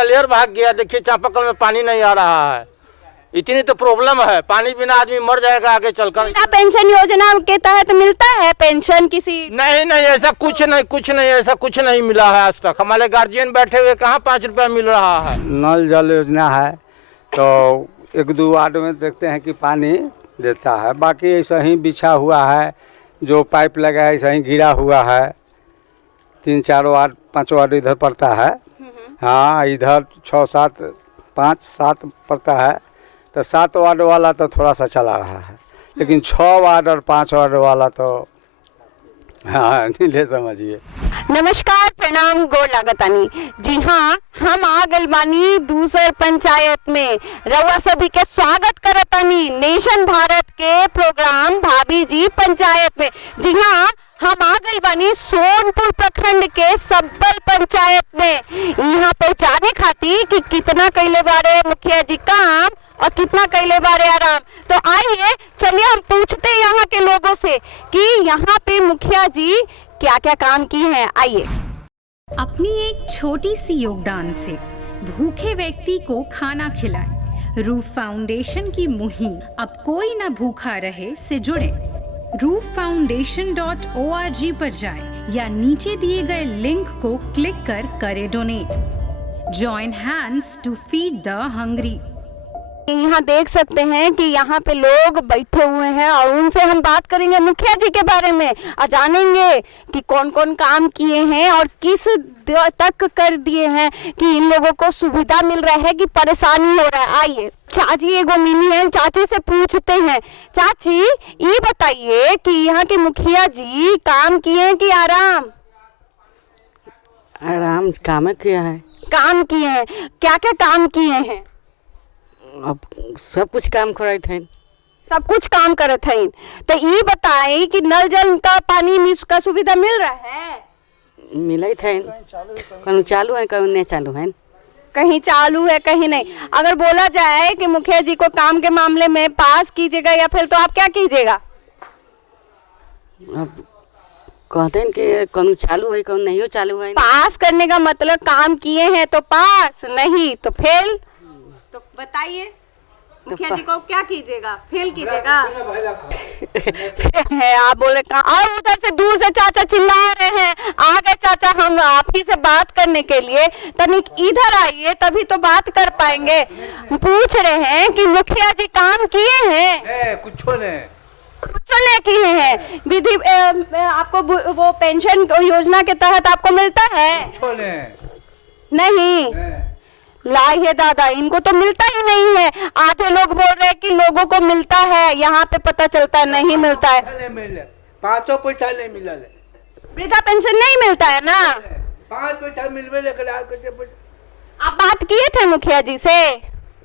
Clear भाग गया। देखिए चापाकल में पानी नहीं आ रहा है, इतनी तो प्रॉब्लम है। पानी बिना आदमी मर जाएगा आगे चलकर। पेंशन योजना के तहत मिलता है पेंशन किसी? नहीं, ऐसा कुछ नहीं, ऐसा कुछ नहीं मिला है आज तक। हमारे गार्जियन बैठे हुए कहाँ 5 रुपया मिल रहा है। नल जल योजना है तो 1-2 वार्ड में देखते हैं कि पानी देता है, बाकी ऐसा ही बिछा हुआ है, जो पाइप लगा है ऐसा ही गिरा हुआ है। 3-4 वार्ड 5 वार्ड इधर पड़ता है। हाँ, इधर 6-7 5-7 पड़ता है, तो 7 वार्ड वाला तो थोड़ा सा चला रहा है, लेकिन 6 वार्ड और 5 वार्ड वाला तो हाँ नीले समझिए। नमस्कार, प्रणाम, गोर लागतानी। जी हाँ, हम आ गइल बानी दूसर पंचायत में। रउआ सभी के स्वागत करतानी नेशन भारत के प्रोग्राम भाभी जी पंचायत में। जी हाँ, हम आ गइल बानी सोनपुर प्रखंड के सब्बल पंचायत में। यहाँ पे जाने खातिर कि कितना कैले बारे मुखिया जी काम और कितना कैले बारे आराम। तो आइए चलिए हम पूछते हैं यहाँ के लोगों से कि यहाँ पे मुखिया जी क्या क्या काम किए हैं। आइए। अपनी एक छोटी सी योगदान से भूखे व्यक्ति को खाना खिलाएं। रूफ फाउंडेशन की मुहिम अब कोई न भूखा रहे से जुड़े। rooffoundation.org पर जाएं या नीचे दिए गए लिंक को क्लिक कर करें donate. Join hands to feed the hungry. यहाँ देख सकते हैं कि यहाँ पे लोग बैठे हुए हैं और उनसे हम बात करेंगे मुखिया जी के बारे में और जानेंगे कि कौन कौन काम किए हैं और किस तक कर दिए हैं कि इन लोगों को सुविधा मिल रहा है कि परेशानी हो रहा है। आइए, चाची एगो मिली है, चाची से पूछते हैं। चाची, ये बताइए कि यहाँ के मुखिया जी काम किए हैं कि आराम? आराम काम किया है। काम किए हैं। क्या क्या काम किए हैं? अब सब कुछ काम करत हैं। सब कुछ काम करत हैं। तो ये बताएं कि नल जल का पानी का सुविधा मिल रहा है? मिलत है, कहीं चालू है कहीं नहीं चालू है। कहीं चालू है कहीं नहीं। अगर बोला जाए कि मुखिया जी को काम के मामले में पास कीजिएगा या फिर तो आप क्या कीजिएगा? अब कहते हैं कि कहीं चालू है कहीं नहीं चालू है। पास करने का मतलब काम किए हैं तो पास, नहीं तो फेल। तो बताइए मुखिया जी को क्या कीजिएगा? फेल कीजिएगा? है आप बोले कहाँ? और उधर से दूर से चाचा चिल्ला रहे हैं। आगे चाचा, हम आप ही से बात करने के लिए तनिक इधर आइए, तभी तो बात कर पाएंगे। पूछ रहे हैं कि मुखिया जी काम किए हैं? कुछ नहीं किए हैं। विधि आपको वो पेंशन योजना के तहत आपको मिलता है? नहीं लाई है दादा, इनको तो मिलता ही नहीं है। आधे लोग बोल रहे हैं कि लोगों को मिलता है, यहाँ पे पता चलता है नहीं मिलता है। 5 पैसा नहीं मिला, वृद्धा पेंशन नहीं मिलता है ना? 5 पैसा मिलवे ले। आप बात किए थे मुखिया जी से?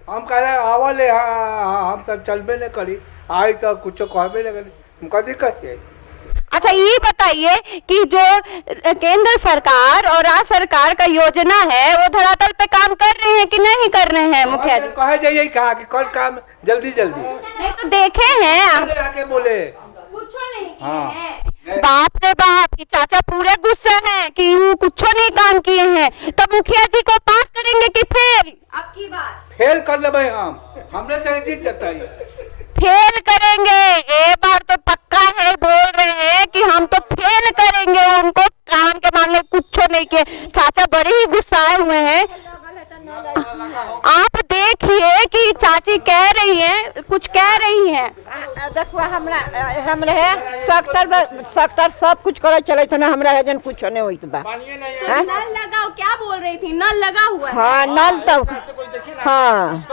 हम कह आवले हम तो चलबे नहीं करी, आई तो कुछ कहबे नहीं करी, हम कथी कहिए। अच्छा, ये बताइए कि जो केंद्र सरकार और राज्य सरकार का योजना है वो धरातल पे काम कर रहे हैं कि नहीं कर रहे हैं मुखिया जी? कहे जाइए कहा कि कल काम जल्दी नहीं तो देखे हैं आके बोले कुछ नहीं किए हैं। बाप रे बाप, ये चाचा पूरे गुस्से हैं कि वो कुछ नहीं काम किए हैं। तो मुखिया जी को पास करेंगे कि फेल? आपकी बात फेल कर ले। हमने से जीत जाता है। फेल करेंगे, एक बार तो पक्का है। बोल रहे हैं कि हम तो फेल करेंगे, उनको काम के मामले कुछ नहीं किए। चाचा बड़े ही गुस्साए हुए हैं। आप देखिए कि चाची कह रही हैं, कुछ कह रही हैं। देखो हमरा सख्तर सब कुछ करे चले थे ना, हमरा जन कुछ नहीं होइत बा। नल लगाओ, क्या बोल रही थी? नल लगा हुआ है। हाँ नल तो हाँ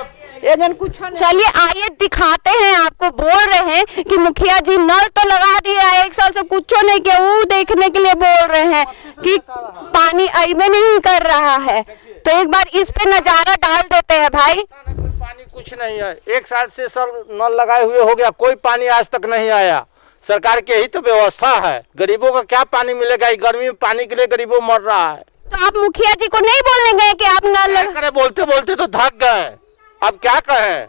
ये जन कुछ। चलिए आइए दिखाते हैं आपको। बोल रहे हैं कि मुखिया जी नल तो लगा दिया है, 1 साल से कुछ नहीं किया। वो देखने के लिए बोल रहे हैं कि पानी आइबे नहीं कर रहा है। तो एक बार इस पे नजारा डाल देते हैं भाई। पानी कुछ नहीं है, 1 साल से सर नल लगाए हुए हो गया, कोई पानी आज तक नहीं आया। सरकार की यही तो व्यवस्था है। गरीबों का क्या पानी मिलेगा? गर्मी में पानी के लिए गरीबों मर रहा है। तो आप मुखिया जी को नहीं बोलने गए कि आप नल लगा? करे बोलते बोलते तो थक गए, अब क्या कहें।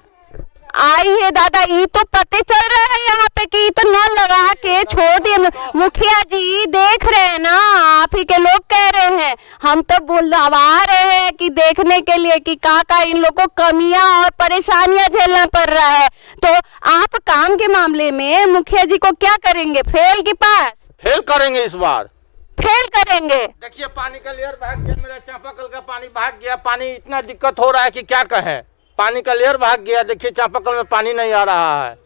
आइए दादा, ये तो पता चल रहा है यहाँ पे कि तो नल लगा के छोड़ दिए। मुखिया जी देख रहे हैं ना, आप ही के लोग कह रहे हैं। हम तो बुलवा रहे हैं कि देखने के लिए कि का इन लोगों को कमियां और परेशानियां झेलना पड़ रहा है। तो आप काम के मामले में मुखिया जी को क्या करेंगे? फेल के पास फेल करेंगे, इस बार फेल करेंगे। देखिए पानी का लेयर भाग गया, मेरा चापाकल का पानी भाग गया। पानी इतना दिक्कत हो रहा है कि क्या कहें। पानी का लेयर भाग गया, देखिए चापाकल में पानी नहीं आ रहा है।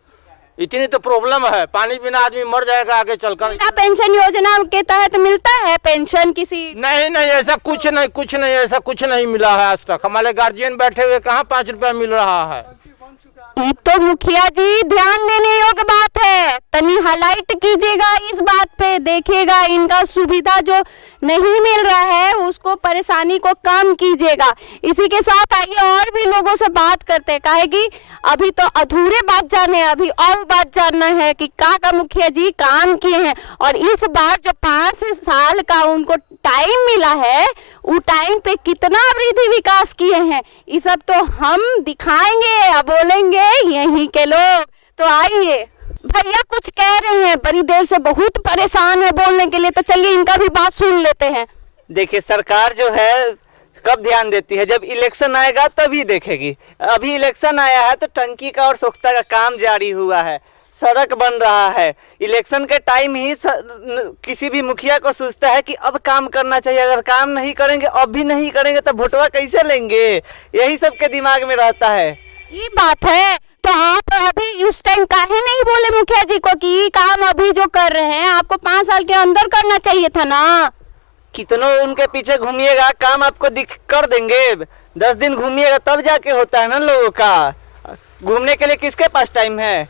इतनी तो प्रॉब्लम है, पानी बिना आदमी मर जाएगा आगे चलकर। बिना पेंशन योजना के तहत मिलता है पेंशन किसी? नहीं नहीं, ऐसा कुछ नहीं, ऐसा कुछ नहीं मिला है आज तक। हमारे गार्जियन बैठे हुए कहाँ 5 रुपया मिल रहा है। ये तो मुखिया जी ध्यान देने योग्य बात है, तनी हाईलाइट कीजिएगा इस बात पे, देखिएगा इनका सुविधा जो नहीं मिल रहा है उसको, परेशानी को कम कीजिएगा। इसी के साथ आइए और भी लोगों से बात करते हैं, काहे कि अभी तो अधूरे बात जाने, अभी और बात जानना है कि का मुखिया जी काम किए हैं और इस बार जो 5 साल का उनको टाइम मिला है वो टाइम पे कितना वृद्धि विकास किए हैं, ये सब तो हम दिखाएंगे या बोलेंगे यहीं के लोग। तो आइए, भैया कुछ कह रहे हैं, बड़ी देर से बहुत परेशान है बोलने के लिए, तो चलिए इनका भी बात सुन लेते हैं। देखिए सरकार जो है कब ध्यान देती है, जब इलेक्शन आएगा तभी देखेगी। अभी इलेक्शन आया है तो टंकी का और सोख्ता का काम जारी हुआ है, सड़क बन रहा है। इलेक्शन के टाइम ही किसी भी मुखिया को सोचता है कि अब काम करना चाहिए, अगर काम नहीं करेंगे, अब भी नहीं करेंगे तो वोटवा कैसे लेंगे, यही सबके दिमाग में रहता है। ये बात है, तो आप अभी उस टाइम काहे नहीं बोले मुखिया जी को कि काम अभी जो कर रहे हैं आपको 5 साल के अंदर करना चाहिए था ना? कितनों उनके पीछे घूमिएगा, काम आपको कर देंगे। 10 दिन घूमिएगा तब जाके होता है ना लोगों का। घूमने के लिए किसके पास टाइम है?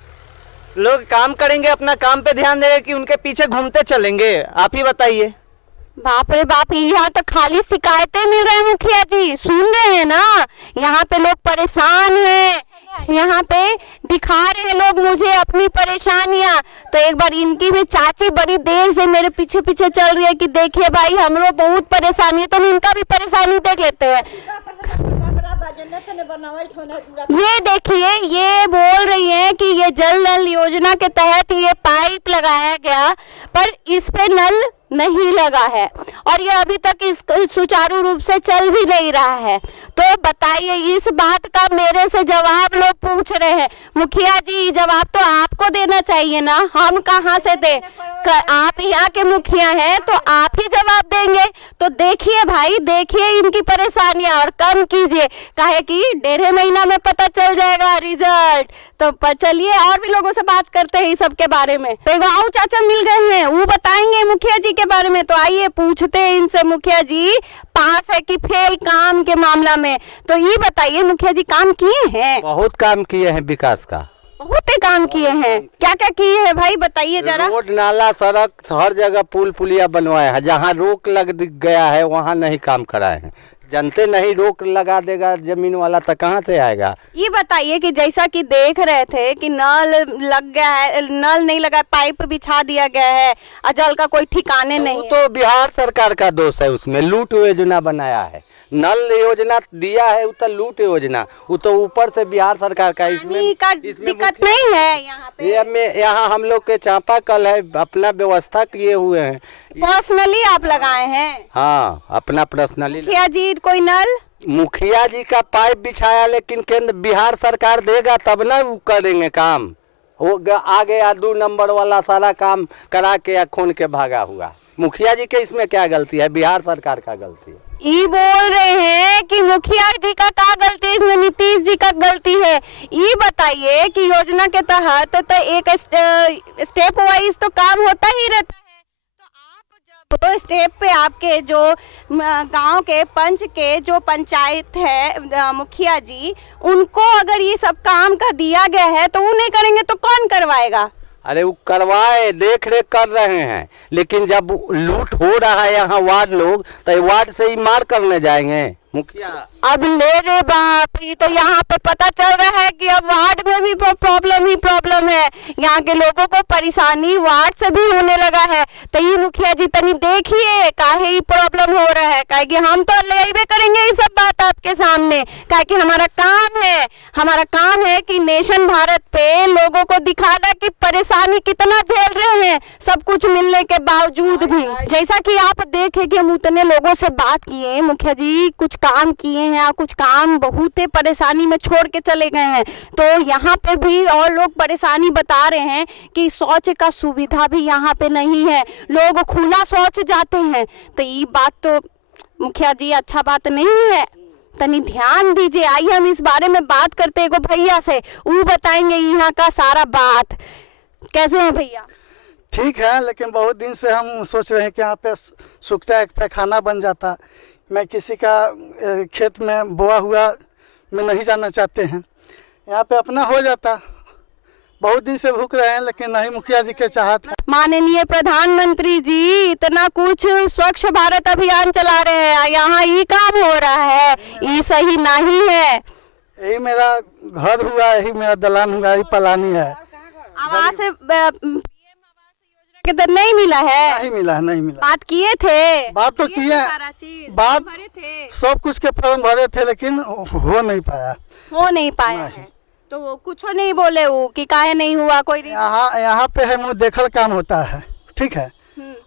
लोग काम करेंगे, अपना काम पे ध्यान देंगे कि उनके पीछे घूमते चलेंगे? आप ही बताइए। बाप रे बाप, यहाँ तो खाली शिकायतें मिल रहे हैं मुखिया जी, सुन रहे हैं ना? यहाँ पे लोग परेशान हैं, यहाँ पे दिखा रहे हैं लोग मुझे अपनी परेशानियाँ। तो एक बार इनकी भी चाची बड़ी देर से मेरे पीछे पीछे चल रही है कि देखिए भाई हम लोग बहुत परेशानी है, तो हम इनका भी परेशानी देख लेते हैं। ये देखिए, ये बोल रही है कि ये जल नल योजना के तहत ये पाइप लगाया गया पर इस पे नल नहीं लगा है और ये अभी तक इस सुचारू रूप से चल भी नहीं रहा है। तो बताइए, इस बात का मेरे से जवाब लोग पूछ रहे हैं। मुखिया जी जवाब तो आपको देना चाहिए ना, हम कहाँ से दें? आप यहाँ के मुखिया हैं तो आप ही जवाब देंगे। तो देखिए भाई, देखिए इनकी परेशानियां और कम कीजिए, काहे कि 1.5 महीना में पता चल जाएगा रिजल्ट। तो चलिए और भी लोगों से बात करते हैं इस सब के बारे में। तो गाँव चाचा मिल गए हैं, वो बताएंगे मुखिया जी के बारे में। तो आइए पूछते हैं इनसे, मुखिया जी पास है कि फेल काम के मामला में? तो ये बताइए मुखिया जी, काम किए हैं? बहुत काम किए हैं विकास का, बहुत काम किए हैं। क्या क्या किए हैं भाई बताइए जरा। रोड नाला सड़क हर जगह पुल पुलिया बनवाए हैं। जहाँ रोक लग गया है वहाँ नहीं काम कराए हैं। जनते नहीं रोक लगा देगा जमीन वाला तो कहाँ से आएगा? ये बताइए कि जैसा कि देख रहे थे कि नल लग गया है, नल नहीं लगा, पाइप बिछा दिया गया है, अजल का कोई ठिकाने नहीं है। तो बिहार सरकार का दोष है, उसमें लूट योजना बनाया है। नल योजना दिया है वो तो लूट योजना, वो तो ऊपर से बिहार सरकार का। इसमें दिक्कत नहीं है यहाँ पे। यहाँ हम लोग के चापाकल है, अपना व्यवस्था किए हुए हैं। पर्सनली आप लगाए हैं? हाँ, अपना पर्सनली। मुखिया जी कोई नल? मुखिया जी का पाइप बिछाया, लेकिन केंद्र बिहार सरकार देगा तब ना वो करेंगे काम। वो आ गया 2 नंबर वाला सारा काम करा के या खून के भागा हुआ। मुखिया जी के इसमें क्या गलती है? बिहार सरकार का गलती है। ये बोल रहे हैं कि मुखिया जी का क्या गलती है, इसमें नीतीश जी का गलती है। ये बताइए कि योजना के तहत तो एक स्टेप वाइज तो काम होता ही रहता है, तो आप जब स्टेप पे आपके जो गांव के पंच के जो पंचायत है मुखिया जी, उनको अगर ये सब काम का दिया गया है तो वो नहीं करेंगे तो कौन करवाएगा? अरे वो करवाए, देख रेख कर रहे हैं, लेकिन जब लूट हो रहा है यहाँ वार्ड लोग, तो वार्ड से ही मार करने जाएंगे मुखिया। अब ले रे बाप, ये तो यहाँ पे पता चल रहा है कि अब वार्ड में भी प्रॉब्लम ही प्रॉब्लम है। यहाँ यहाँ के लोगों को परेशानी वार्ड से भी होने लगा है। तो ये मुखिया जी तनी देखिए काहे ये प्रॉब्लम हो रहा है, काहे कि हम तो ले करेंगे ये सब बात आपके सामने, काहे कि हमारा काम है कि नेशन भारत पे लोगों को दिखाना कि परेशानी कितना झेल रहे हैं सब कुछ मिलने के बावजूद भी। जैसा कि आप देखे कि हम उतने लोगों से बात किए, मुखिया जी कुछ काम किए हैं और कुछ काम बहुत ही परेशानी में छोड़ के चले गए हैं। तो यहाँ पे भी और लोग परेशानी बता रहे हैं कि शौच का सुविधा भी यहाँ पे नहीं है, लोग खुला शौच जाते हैं। तो ये बात तो मुखिया जी अच्छा बात नहीं है, तनी ध्यान दीजिए। आइए हम इस बारे में बात करते हैं भैया से, वो बताएंगे यहाँ का सारा बात। कैसे हैं भैया? ठीक है, लेकिन बहुत दिन से हम सोच रहे हैं कि यहाँ पे सूखता एक पैखाना बन जाता। मैं किसी का खेत में बोआ हुआ में नहीं जाना चाहते हैं, यहाँ पे अपना हो जाता। बहुत दिन से भूख रहे हैं, लेकिन नहीं मुखिया जी के चाहत है। माननीय प्रधानमंत्री जी इतना कुछ स्वच्छ भारत अभियान चला रहे हैं, यहाँ ये काम हो रहा है, ये सही नहीं है। यही मेरा घर हुआ, यही मेरा दलान हुआ, यही पलानी है। आवास PM आवास योजना के तो नहीं मिला है? नहीं मिला, नहीं मिला। बात किए थे? बात तो किए, बात सब कुछ के फॉर्म भरे थे, लेकिन हो नहीं पाया। हो नहीं पाया है तो वो कुछ नहीं बोले वो कि काहे नहीं हुआ कोई? यहाँ पे है मुँह देखल काम होता है, ठीक है।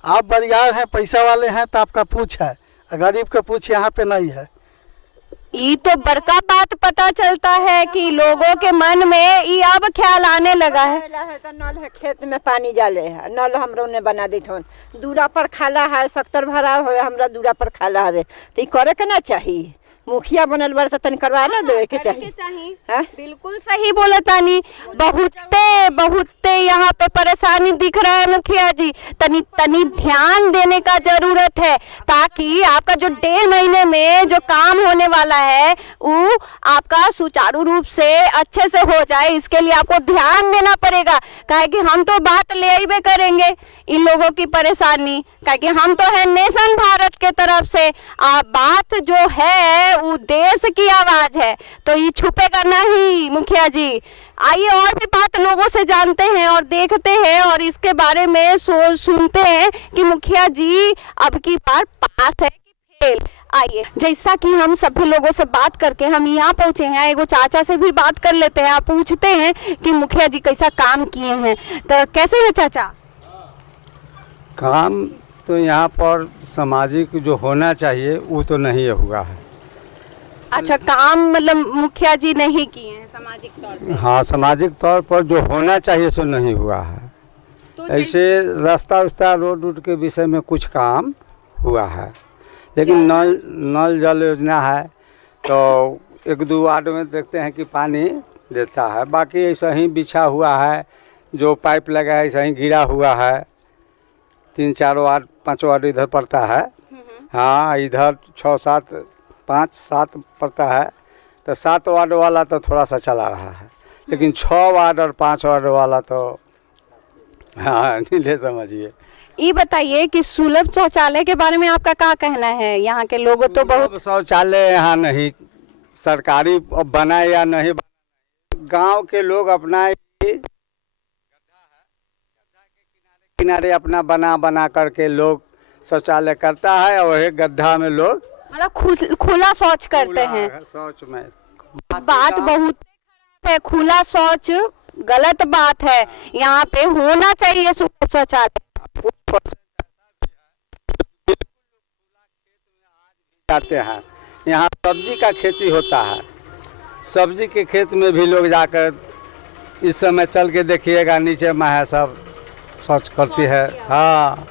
आप बरियार हैं, पैसा वाले हैं तो आपका पूछ है, गरीब का पूछ यहाँ पे नहीं है। ये तो बड़का बात पता चलता है कि लोगों के मन में ये अब ख्याल आने लगा है। तो नल है, खेत में पानी जाले है, नल हमरो ने बना दी थोन, दूरा पर खाला है, सख्तर भरा हो हमरा दूरा पर खाला है, तो ये करे के ना चाहिए। मुखिया बनल बार तन करवा ना देवे के चाहिए। बिल्कुल सही बोला तानी, बहुते यहाँ पे परेशानी दिख रहा है मुखिया जी, तनी ध्यान देने का जरूरत है, ताकि आपका जो 1.5 महीने में जो काम होने वाला है वो आपका सुचारू रूप से अच्छे से हो जाए। इसके लिए आपको ध्यान देना पड़ेगा, काहे कि हम तो बात ले आइबे करेंगे इन लोगों की परेशानी, काहे कि हम तो है नेशन भारत के तरफ से। बात जो है वो देश की आवाज है, तो ये छुपेगा नहीं मुखिया जी। आइए और भी बात लोगों से जानते हैं और देखते हैं और इसके बारे में सुनते हैं कि मुखिया जी अब की बार पास है कि फेल। आइए, जैसा कि हम सभी लोगों से बात करके हम यहाँ पहुँचे हैं, एगो चाचा से भी बात कर लेते हैं। आप पूछते हैं कि मुखिया जी कैसा काम किए हैं। तो कैसे है चाचा? काम तो यहाँ पर सामाजिक जो होना चाहिए वो तो नहीं हुआ है। अच्छा, काम मतलब मुखिया जी नहीं किए हैं सामाजिक तौर पे? हाँ, सामाजिक तौर पर जो होना चाहिए सो नहीं हुआ है। तो ऐसे रास्ता उस्ता रोड के विषय में कुछ काम हुआ है, लेकिन नल जल योजना है तो 1-2 वार्ड में देखते हैं कि पानी देता है, बाकी ऐसा ही बिछा हुआ है, जो पाइप लगा है ऐसा ही गिरा हुआ है। 3-4 वार्ड 5 वार्ड इधर पड़ता है, हाँ इधर 6-7 5-7 पड़ता है, तो 7 वार्ड वाला तो थोड़ा सा चला रहा है, लेकिन 6 वार्ड और 5 वार्ड वाला तो हाँ नीले समझिए। ये बताइए कि सुलभ शौचालय के बारे में आपका क्या कहना है? यहाँ के लोग तो बहुत शौचालय यहाँ नहीं, सरकारी बनाए या नहीं, गांव के लोग अपना किनारे अपना बना करके लोग शौचालय करता है, और वही गड्ढा में लोग मतलब खुला शौच करते हैं। शौच में बात बहुत है, खुला शौच गलत बात है, यहाँ पे होना चाहिए शौचालय। जाते हैं, यहाँ सब्जी का खेती होता है, सब्जी के खेत में भी लोग जाकर इस समय चल के देखिएगा, नीचे में है सब शौच करती है, हाँ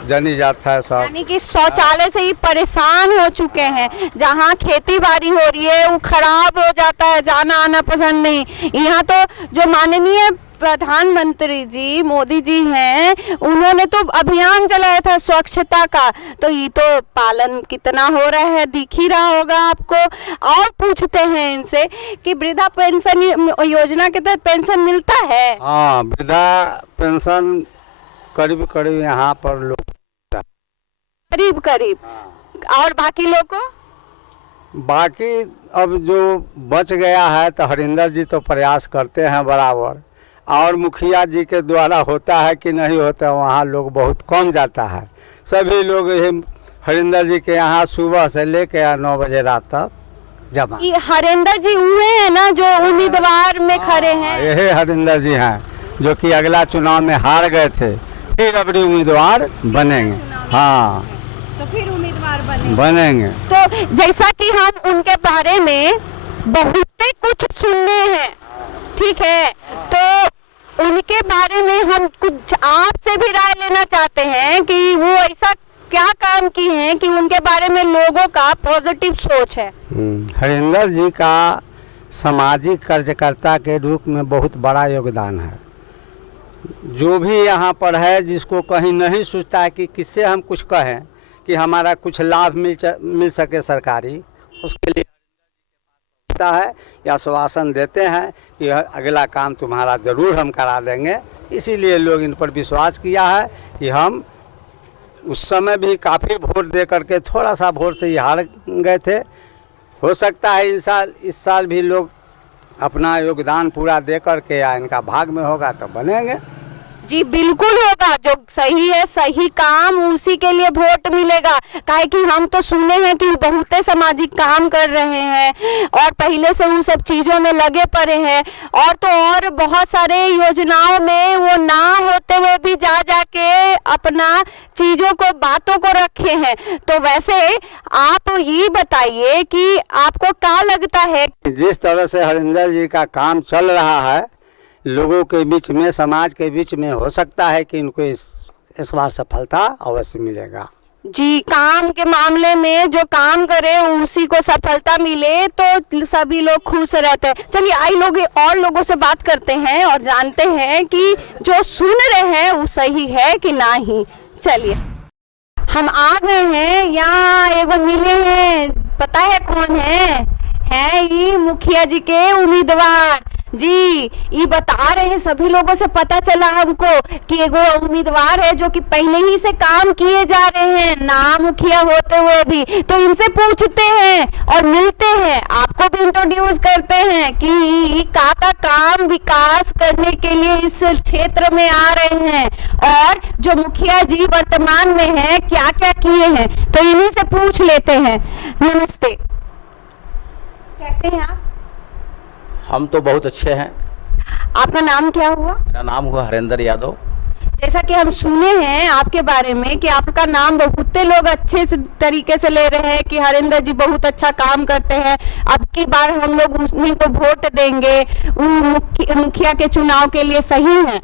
जानी जाता है सब। यानी कि शौचालय से ही परेशान हो चुके हैं, जहाँ खेती बाड़ी हो रही है वो खराब हो जाता है, जाना आना पसंद नहीं। यहाँ तो जो माननीय प्रधानमंत्री जी मोदी जी हैं, उन्होंने तो अभियान चलाया था स्वच्छता का, तो ये तो पालन कितना हो रहा है दिख ही रहा होगा आपको। और पूछते हैं इनसे कि वृद्धा पेंशन योजना के तहत पेंशन मिलता है? हाँ, वृद्धा पेंशन करीब यहाँ पर लोग करीब। और बाकी लोग को? बाकी अब जो बच गया है तो हरिंदर जी तो प्रयास करते हैं बराबर, और मुखिया जी के द्वारा होता है कि नहीं होता, वहाँ लोग बहुत कम जाता है। सभी लोग ये हरिंदर जी के यहाँ सुबह से लेकर 9 बजे रात तक जमा। ये हरिंदर जी हुए हैं ना जो उम्मीदवार में खड़े हैं? यही हरिंदर जी हैं जो कि अगला चुनाव में हार गए थे, फिर अपने उम्मीदवार बनेंगे। हाँ, तो फिर उम्मीदवार बनेंगे। तो जैसा कि हम उनके बारे में बहुत कुछ सुनने हैं, ठीक है, तो उनके बारे में हम कुछ आपसे भी राय लेना चाहते हैं कि वो ऐसा क्या काम की हैं कि उनके बारे में लोगों का पॉजिटिव सोच है। हरिंदर जी का सामाजिक कार्यकर्ता के रूप में बहुत बड़ा योगदान है। जो भी यहाँ पर है, जिसको कहीं नहीं सोचता है कि किससे हम कुछ कहें कि हमारा कुछ लाभ मिल सके सरकारी, उसके लिए है या आश्वासन देते हैं कि अगला काम तुम्हारा ज़रूर हम करा देंगे। इसीलिए लोग इन पर विश्वास किया है कि हम उस समय भी काफ़ी वोट दे करके थोड़ा सा वोट से ही हार गए थे। हो सकता है इस साल भी लोग अपना योगदान पूरा दे करके या इनका भाग में होगा तो बनेंगे। जी बिल्कुल होगा, जो सही है सही काम उसी के लिए वोट मिलेगा। काहे कि हम तो सुने हैं कि बहुत सामाजिक काम कर रहे हैं और पहले से उन सब चीज़ों में लगे पड़े हैं, और तो और बहुत सारे योजनाओं में वो ना होते हुए भी जा के अपना चीज़ों को बातों को रखे हैं। तो वैसे आप ये बताइए कि आपको क्या लगता है? जिस तरह से हरिंदर जी का काम चल रहा है लोगों के बीच में, समाज के बीच में, हो सकता है कि इनको इस बार सफलता अवश्य मिलेगा। जी, काम के मामले में जो काम करे उसी को सफलता मिले तो सभी लोग खुश रहते हैं। चलिए आई लोग और लोगों से बात करते हैं और जानते हैं कि जो सुन रहे हैं वो सही है कि नहीं। चलिए हम आ गए हैं, यहाँ एगो मिले हैं, पता है कौन है ये मुखिया जी के उम्मीदवार जी। ये बता रहे हैं, सभी लोगों से पता चला हमको कि एगो उम्मीदवार है जो कि पहले ही से काम किए जा रहे हैं ना मुखिया होते हुए भी। तो इनसे पूछते हैं और मिलते हैं, आपको भी इंट्रोड्यूस करते हैं कि का काम विकास करने के लिए इस क्षेत्र में आ रहे हैं और जो मुखिया जी वर्तमान में है क्या क्या किए हैं, तो इन्हीं से पूछ लेते हैं। नमस्ते, कैसे हैं आप? हम तो बहुत अच्छे हैं। आपका नाम क्या हुआ? मेरा नाम हुआ हरिंदर यादव। जैसा कि हम सुने हैं आपके बारे में कि आपका नाम बहुत लोग अच्छे से तरीके से ले रहे हैं कि हरिंदर जी बहुत अच्छा काम करते हैं, अब की बार हम लोग उन्हीं को वोट देंगे, मुखिया के चुनाव के लिए सही हैं।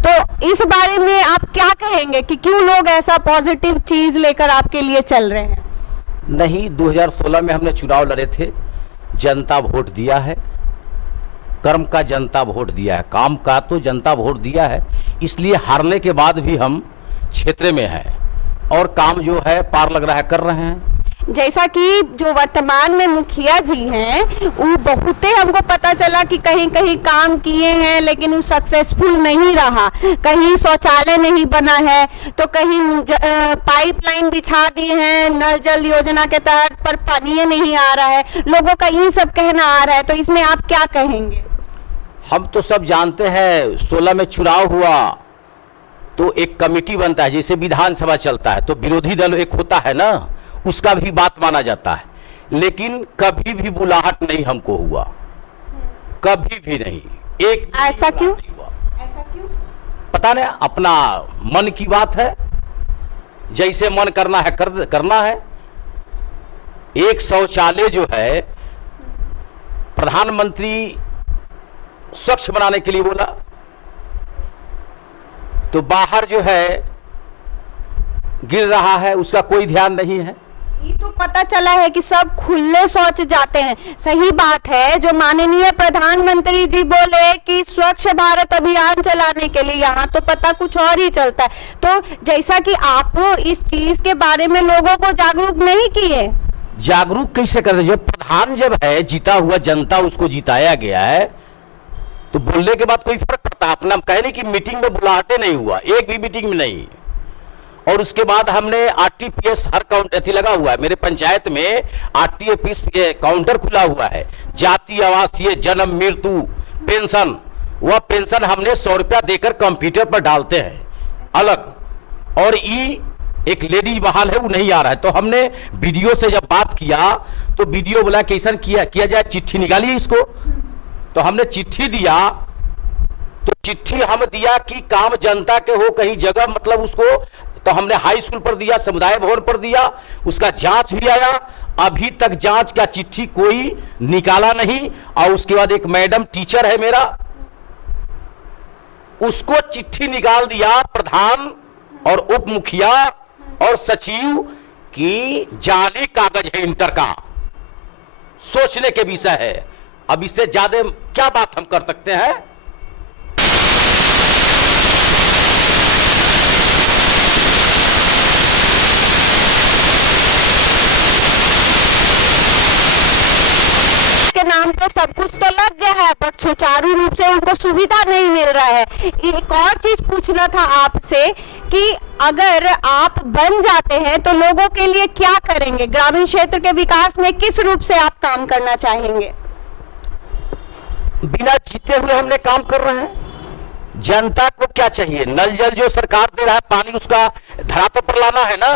तो इस बारे में आप क्या कहेंगे कि क्यों लोग ऐसा पॉजिटिव चीज लेकर आपके लिए चल रहे हैं? नहीं, 2016 में हमने चुनाव लड़े थे, जनता वोट दिया है, कर्म का जनता वोट दिया है, काम का तो जनता वोट दिया है, इसलिए हारने के बाद भी हम क्षेत्र में हैं और काम जो है पार लग रहा है कर रहे हैं। जैसा कि जो वर्तमान में मुखिया जी हैं वो बहुत हमको पता चला कि कहीं कहीं काम किए हैं लेकिन वो सक्सेसफुल नहीं रहा, कहीं शौचालय नहीं बना है तो कहीं पाइपलाइन बिछा दी है नल जल योजना के तहत पर पानी नहीं आ रहा है, लोगों का ये सब कहना आ रहा है, तो इसमें आप क्या कहेंगे? हम तो सब जानते हैं 16 में चुनाव हुआ तो एक कमेटी बनता है, जैसे विधानसभा चलता है तो विरोधी दल एक होता है ना, उसका भी बात माना जाता है, लेकिन कभी भी बुलाहट नहीं हमको हुआ, कभी भी नहीं। एक ऐसा क्यों? ऐसा क्यों पता नहीं, अपना मन की बात है, जैसे मन करना है करना है। एक शौचालय जो है प्रधानमंत्री स्वच्छ बनाने के लिए बोला तो बाहर जो है गिर रहा है, उसका कोई ध्यान नहीं है। ये तो पता चला है कि सब खुले शौच जाते हैं, सही बात है। जो माननीय प्रधानमंत्री जी बोले कि स्वच्छ भारत अभियान चलाने के लिए, यहाँ तो पता कुछ और ही चलता है। तो जैसा कि आप इस चीज के बारे में लोगों को जागरूक नहीं किए, जागरूक कैसे करते? जब प्रधान जब है जीता हुआ, जनता उसको जिताया गया है तो बोलने के बाद कोई फर्क पड़ता है? अपना कहने की मीटिंग में बुलाहटे नहीं हुआ, एक भी मीटिंग में नहीं। और उसके बाद हमने आरटीपीएस हर काउंटर लगा हुआ है, मेरे पंचायत में आरटीपीएस काउंटर खुला हुआ है, जाति आवासीय जन्म मृत्यु पेंशन वह पेंशन हमने 100 रुपया देकर कंप्यूटर पर डालते हैं अलग, और ई एक लेडीज बहाल है वो नहीं आ रहा है। तो हमने वीडियो से जब बात किया तो वीडियो बोला कि ऐसा किया जाए, चिट्ठी निकालिए इसको। तो हमने चिट्ठी दिया, तो चिट्ठी हम दिया कि काम जनता के हो कहीं जगह, मतलब उसको तो हमने हाई स्कूल पर दिया, समुदाय भवन पर दिया, उसका जांच भी आया। अभी तक जांच का चिट्ठी कोई निकाला नहीं। और उसके बाद एक मैडम टीचर है मेरा, उसको चिट्ठी निकाल दिया प्रधान और उप मुखिया और सचिव की जाली कागज है इंटर का। सोचने के विषय है। अब इससे ज्यादा क्या बात हम कर सकते हैं? के नाम पे सब कुछ तो लग गया है, बट सुचारू रूप से उनको सुविधा नहीं मिल रहा है। एक और चीज पूछना था आपसे कि अगर आप बन जाते हैं तो लोगों के लिए क्या करेंगे? ग्रामीण क्षेत्र के विकास में किस रूप से आप काम करना चाहेंगे? बिना जीते हुए हमने काम कर रहे हैं। जनता को क्या चाहिए? नल जल जो सरकार दे रहा है, पानी उसका धरातल पर लाना है ना,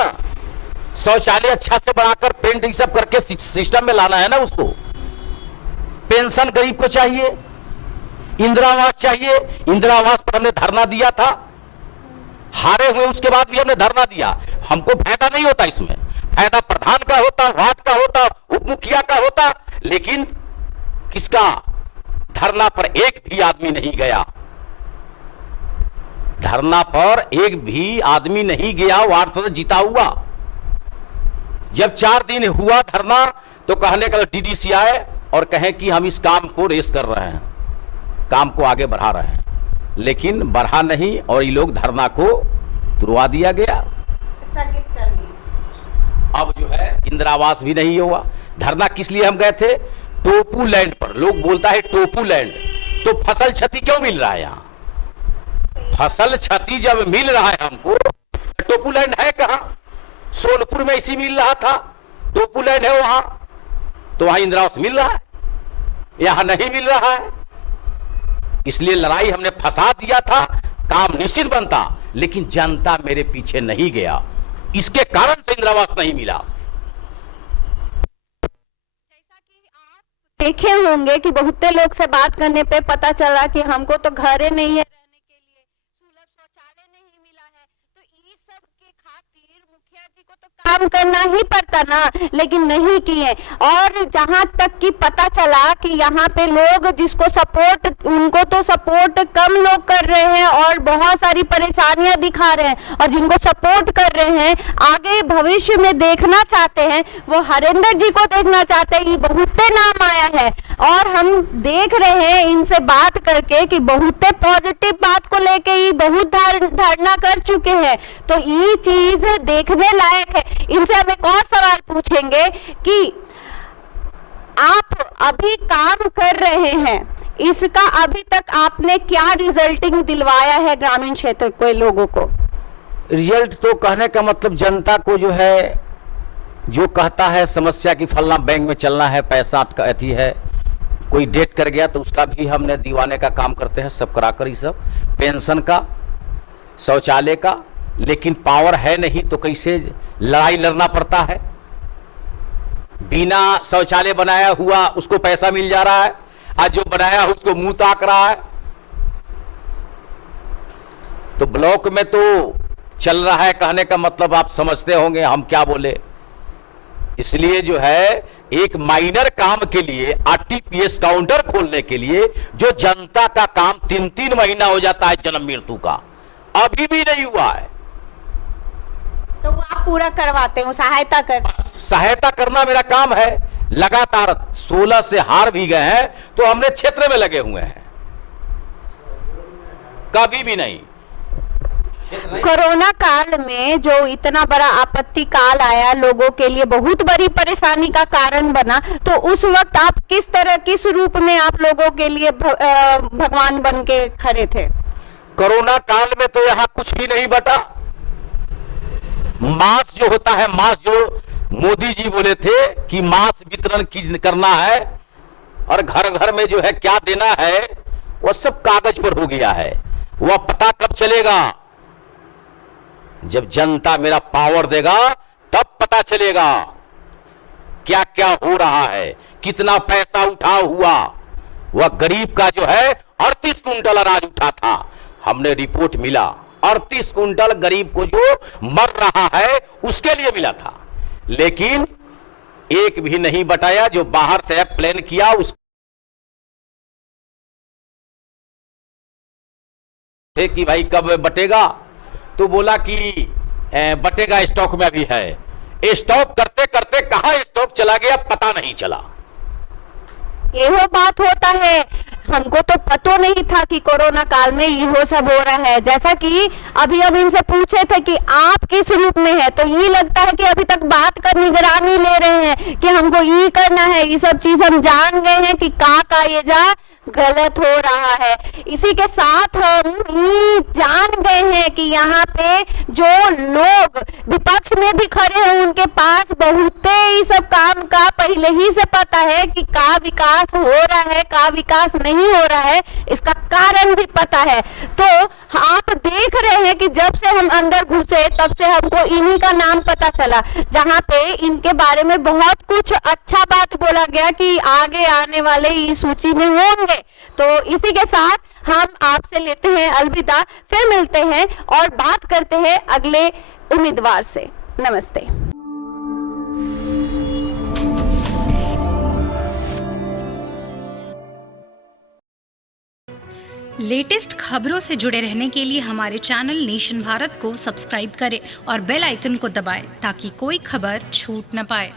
शौचालय अच्छा से बनाकर पेंट ये सब करके सिस्टम में लाना है ना उसको। पेंशन गरीब को चाहिए, इंदिरा आवास चाहिए। इंदिरा आवास पर हमने धरना दिया था, हारे हुए उसके बाद भी हमने धरना दिया। हमको फायदा नहीं होता इसमें, फायदा प्रधान का होता, वार्ड का होता, उप मुखिया का होता, लेकिन किसका? धरना पर एक भी आदमी नहीं गया। धरना पर एक भी आदमी नहीं गया। वार्ड सदस्य जीता हुआ। जब 4 दिन हुआ धरना तो कहने का डीडीसी आए और कहें कि हम इस काम को रेस कर रहे हैं, काम को आगे बढ़ा रहे हैं, लेकिन बढ़ा नहीं और ये लोग धरना को तुड़वा दिया गया, स्थगित कर दिया। अब जो है इंदिरा आवास भी नहीं हुआ। धरना किस लिए हम गए थे? टोपू लैंड पर। लोग बोलता है टोपू लैंड, तो फसल क्षति क्यों मिल रहा है यहाँ? फसल क्षति जब मिल रहा है हमको, टोपू लैंड है कहाँ? सोनपुर में इसी मिल रहा था, टोपू लैंड है वहां, तो वहां इंदिरा आवास मिल रहा है, यहां नहीं मिल रहा है। इसलिए लड़ाई हमने फंसा दिया था। काम निश्चित बनता, लेकिन जनता मेरे पीछे नहीं गया, इसके कारण से इंदिरा आवास नहीं मिला। देखे होंगे कि बहुते लोग से बात करने पे पता चला कि हमको तो घरे नहीं है रहने के लिए, सुलभ शौचालय नहीं मिला है, तो इस सब के खातिर मुखिया जी को तो काम करना ही पड़ता ना, लेकिन नहीं किए। और जहां तक कि पता चला कि यहाँ पे लोग जिसको सपोर्ट, उनको तो सपोर्ट कम लोग कर रहे हैं और बहुत सारी परेशानियां दिखा रहे हैं, और जिनको सपोर्ट कर रहे हैं, आगे भविष्य में देखना चाहते हैं, वो हरेंद्र जी को देखना चाहते हैं। ये बहुते नाम आया है और हम देख रहे हैं इनसे बात करके कि बहुते पॉजिटिव बात को लेके ये बहुत धारणा कर चुके हैं। तो ये चीज देखने लायक है। इनसे हम एक और सवाल पूछेंगे कि आप अभी काम कर रहे हैं, इसका अभी तक आपने क्या रिजल्टिंग दिलवाया है ग्रामीण क्षेत्र के लोगों को? रिजल्ट तो कहने का मतलब जनता को जो है, जो कहता है समस्या की फलना बैंक में चलना है, पैसा अटकी है, कोई डेट कर गया तो उसका भी हमने दिवाने का काम करते हैं, सब कराकर ये सब, पेंशन का, शौचालय का। लेकिन पावर है नहीं तो कैसे लड़ाई लड़ना पड़ता है। बिना शौचालय बनाया हुआ उसको पैसा मिल जा रहा है, आज जो बनाया उसको मुंह ताक रहा है। तो ब्लॉक में तो चल रहा है, कहने का मतलब आप समझते होंगे हम क्या बोले। इसलिए जो है एक माइनर काम के लिए आरटीपीएस काउंटर खोलने के लिए जो जनता का काम 3-3 महीना हो जाता है जन्म मृत्यु का, अभी भी नहीं हुआ है। तो वो आप पूरा करवाते हो, सहायता करते? सहायता करना मेरा काम है। लगातार 16 से हार भी गए हैं तो हमने क्षेत्र में लगे हुए हैं, कभी भी नहीं। कोरोना काल में जो इतना बड़ा आपत्ति काल आया, लोगों के लिए बहुत बड़ी परेशानी का कारण बना, तो उस वक्त आप किस तरह, किस रूप में आप लोगों के लिए भगवान बन के खड़े थे? कोरोना काल में तो यहाँ कुछ भी नहीं बटा। मास्क जो होता है, मास्क जो मोदी जी बोले थे कि मास्क वितरण करना है और घर घर में जो है क्या देना है, वह सब कागज पर हो गया है। वह पता कब चलेगा? जब जनता मेरा पावर देगा तब पता चलेगा क्या क्या हो रहा है, कितना पैसा उठा हुआ। वह गरीब का जो है 38 कुंटल अनाज उठा था, हमने रिपोर्ट मिला 38 कुंटल गरीब को जो मर रहा है उसके लिए मिला था, लेकिन एक भी नहीं बटाया। जो बाहर से प्लान किया उस कि भाई कब बटेगा, तो बोला कि बटेगा, स्टॉक में अभी है। स्टॉक करते करते कहां स्टॉक चला गया पता नहीं चला। यही बात होता है, हमको तो पता नहीं था कि कोरोना काल में ये सब हो रहा है। जैसा कि अभी हम इनसे पूछे थे कि आप किस रूप में है, तो ये लगता है कि अभी तक बात का निगरानी ले रहे हैं कि हमको ये करना है। ये सब चीज हम जान गए हैं कि का ये जा गलत हो रहा है। इसी के साथ हम ये जान गए हैं कि यहाँ पे जो लोग विपक्ष में भी खड़े हैं उनके पास बहुत ही सब काम का पहले ही से पता है कि का विकास हो रहा है, का विकास नहीं हो रहा है, इसका कारण भी पता है। तो आप देख रहे हैं कि जब से हम अंदर घुसे तब से हमको इन्हीं का नाम पता चला, जहाँ पे इनके बारे में बहुत कुछ अच्छा बात बोला गया कि आगे आने वाले इस सूची में होंगे। तो इसी के साथ हम आपसे लेते हैं अलविदा, फिर मिलते हैं और बात करते हैं अगले उम्मीदवार से। नमस्ते। लेटेस्ट खबरों से जुड़े रहने के लिए हमारे चैनल नेशन भारत को सब्सक्राइब करें और बेल आइकन को दबाएं ताकि कोई खबर छूट न पाए।